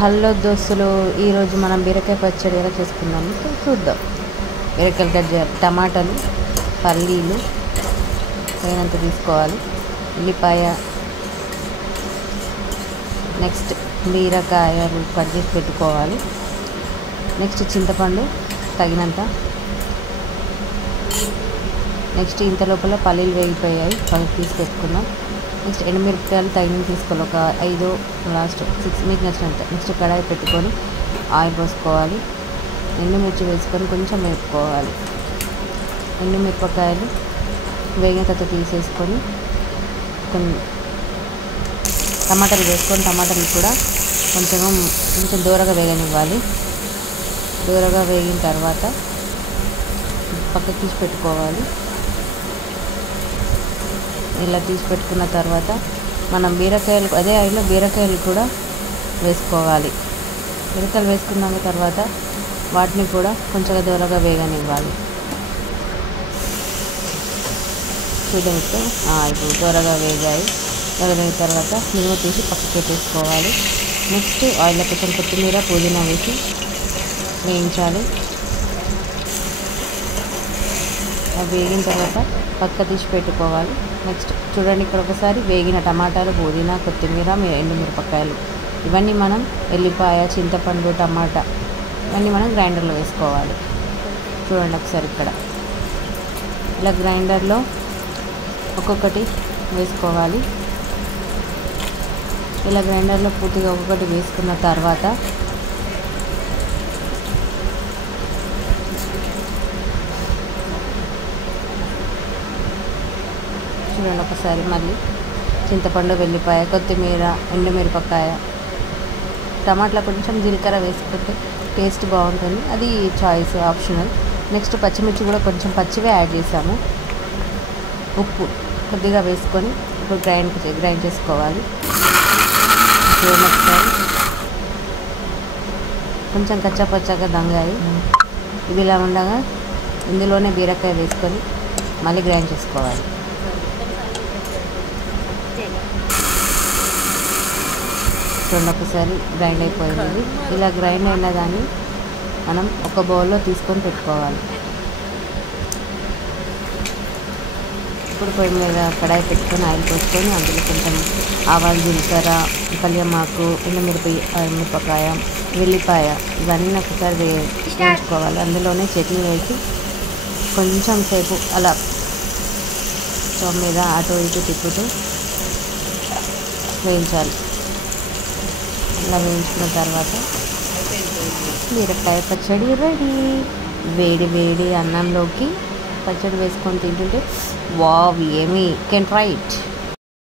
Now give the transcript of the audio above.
Hello దోస్తులు, ఈరోజు మనం బీరకాయ పచ్చడి ఎలా చేసుకుందాము చూద్దాం. బీరకాయలు కట్ చేయాలి, టమాటాలు, పల్లీలు తగినంత తీసుకోవాలి, ఉల్లిపాయ, నెక్స్ట్ బీరకాయలు కట్ చేసి పెట్టుకోవాలి, నెక్స్ట్ చింతపండు తగినంత, నెక్స్ట్ ఇంత లోపల పల్లీలు వేగిపోయాయి పల్లీలు తీసి పెట్టుకుందాం. నెక్స్ట్ ఎండుమిరపకాయలు తగిన తీసుకోవాలి, ఒక 5 లాస్ట్ 6 మీకు నచ్చినంత. నెక్స్ట్ కడాయి పెట్టుకొని ఆయిల్ పోసుకోవాలి, ఎండుమిర్చి వేసుకొని కొంచెం వేపుకోవాలి. ఎండుమిరపకాయలు వేగిన తర్వాత తీసేసుకొని టమాటాలు వేసుకొని టమాటాలు కూడా కొంచెం దూరగా వేగనివ్వాలి. దూరగా వేగిన తర్వాత పక్కకి తీసి పెట్టుకోవాలి. ఇలా తీసి పెట్టుకున్న తర్వాత మనం బీరకాయలు అదే ఆయిల్లో బీరకాయలు కూడా వేసుకోవాలి. బీరకాయలు వేసుకున్న తర్వాత వాటిని కూడా కొంచెం దూరగా వేగనివ్వాలి. చూడండి, ఇప్పుడు దూరగా వేగాయి. వేగిన తర్వాత నిలువ తీసి పక్కకి పెట్టేసుకోవాలి. నెక్స్ట్ ఆయిల్లో కొంచెం కొత్తిమీర, పుదీనా వేసి వేయించాలి. అవి వేగిన తర్వాత పక్క తీసి పెట్టుకోవాలి. నెక్స్ట్ చూడండి, ఇక్కడ ఒకసారి వేగిన టమాటాలు, పుదీనా, కొత్తిమీర, ఎండుమిరపకాయలు ఇవన్నీ మనం ఎల్లిపాయ, చింతపండు, టమాటా ఇవన్నీ మనం గ్రైండర్లో వేసుకోవాలి. చూడండి ఒకసారి ఇక్కడ ఇలా గ్రైండర్లో ఒక్కొక్కటి వేసుకోవాలి. ఇలా గ్రైండర్లో పూర్తిగా ఒక్కొక్కటి వేసుకున్న తర్వాత చూడండి ఒకసారి మళ్ళీ చింతపండు, వెల్లిపాయ, కొత్తిమీర, ఎండుమిరపకాయ, టమాటాలో కొంచెం జీలకర్ర వేసుకుంటే టేస్ట్ బాగుంటుంది, అది చాయిస్ ఆప్షనల్. నెక్స్ట్ పచ్చిమిర్చి కూడా కొంచెం పచ్చివే యాడ్ చేసాము. ఉప్పు కొద్దిగా వేసుకొని ఇప్పుడు గ్రైండ్ చేసుకోవాలి. చూడండి ఒకసారి కొంచెం కచ్చాపచ్చాగా దంగాయి. ఇవి ఇలా ఉండగా ఇందులోనే బీరకాయ వేసుకొని మళ్ళీ గ్రైండ్ చేసుకోవాలి. చూడండి ఒకసారి గ్రైండ్ అయిపోయింది. ఇలా గ్రైండ్ అయిన దాన్ని మనం ఒక బౌల్లో తీసుకొని పెట్టుకోవాలి. ఇప్పుడు పొయ్యి మీద కడాయి పెట్టుకొని ఆయిల్ పోసుకొని అందులో కొంచెం ఆవాలు, జీలకర్ర, కళ్యామాకు, ఎండుమిరపకాయ, వెల్లిపాయ ఇవన్నీ ఒకసారి వేయించుకోవాలి. అందులోనే చట్నీ వేసి కొంచెం సేపు అలా స్టవ్ మీద అటు ఇటు తిప్పుతూ వేయించాలి. ఇలా వేయించుకున్న తర్వాత బీరకాయ పచ్చడి రెడీ. వేడి వేడి అన్నంలోకి పచ్చడి వేసుకొని తింటుంటే wow, yummy, can try it.